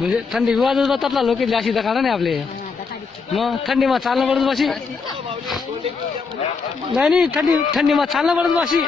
म्हणजे थंडी विवादच बतातला लोक जाशी दखाना नाही आपले मग थंडी मग चालणं पडत बाशी नाही थंडी मग चालणं पडत बाशी